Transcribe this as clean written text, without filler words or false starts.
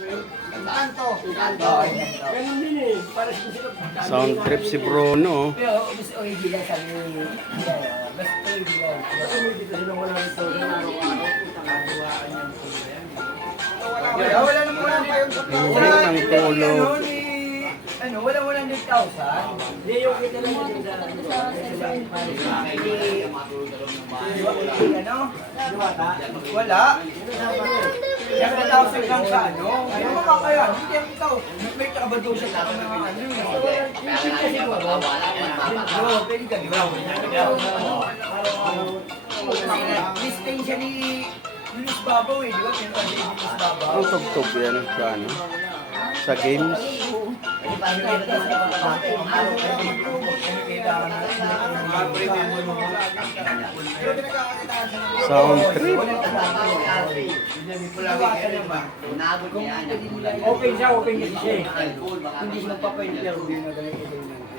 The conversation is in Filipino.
Kanto. Ganun din eh. Para sa sila. Sound trip si Bruno. Pero gusto original sabi ni best original. Kasi may dito silang wala nito. Araw-araw. Putang-atuwaan yan. Wala naman pa yung Ulit ng tulog. Ano, wala 100,000. Hindi yung kita lang yung sa Ano? Wala. 100,000 lang sa ano? Ano mga kaya? Hindi ang ikaw. May trabado siya sa mga ano. Oo, pwede ka. Listing siya ni Luis Babaw eh, di ba? Pinapagay ni Luis Babaw. Ang tugtog yan sa ano? Sa games. Sound trip. open siya kasi siya eh. Hindi siya magpapainter, hindi na ganito.